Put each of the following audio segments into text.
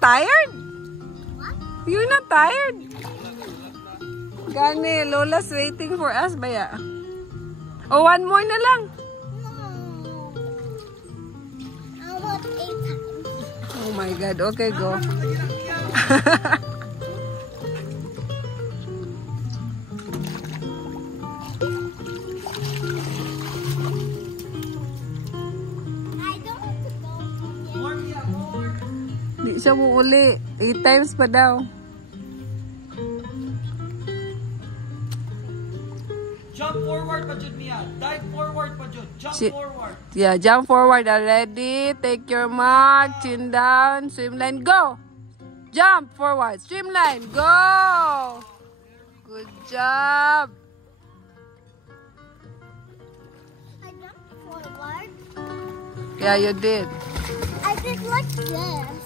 tired? What? You're not tired? Gani, Lola's waiting for us, baya. Oh, one more na lang. No. I want 8 times. Oh my God. Okay, go. I don't want to go yet. Di siya muuli. 8 times pa daw. Jump forward pa jud Mia. Dive forward pa jud. Jump forward. Yeah, jump forward already. Take your mark. Chin down. Swimline, go. Jump forward. Streamline, go. Good job. I jumped forward. Yeah, you did. I did like this.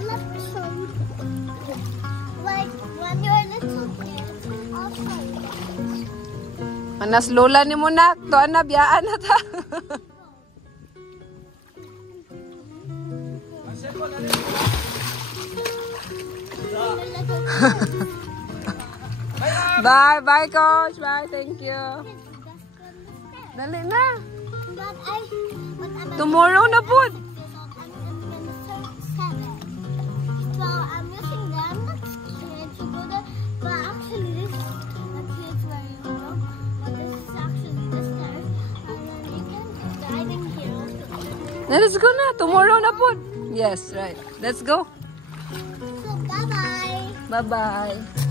And let me show you. Like when you're a little kid, I'll show you. Anas Lola ni mo nak. Tuan na, biyaan na ta. Bye, bye coach. Bye, thank you. Dali na. Tomorrow na po. So I'm using them to go there. But actually this is where you go. But this is actually the stairs. And then you can guide in here. Let's go na. Tomorrow na po. Yes, right. Let's go. So bye-bye. Bye-bye.